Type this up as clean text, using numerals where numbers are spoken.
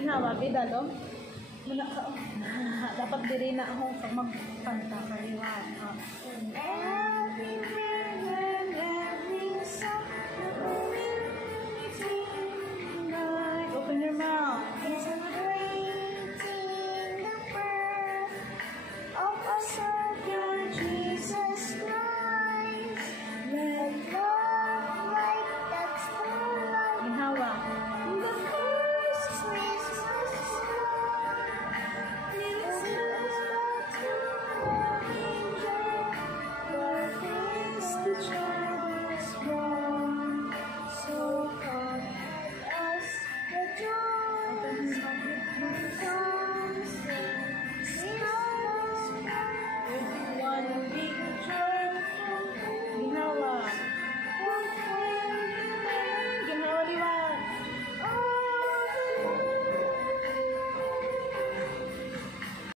Ginawa, bidalo. Muna ka, dapat diri na ako pag magkanta kaliwa. Open your mouth. Jesus Christ, let love light that starlight. Ginawa. The first Christmas this is the true angel, what is the child?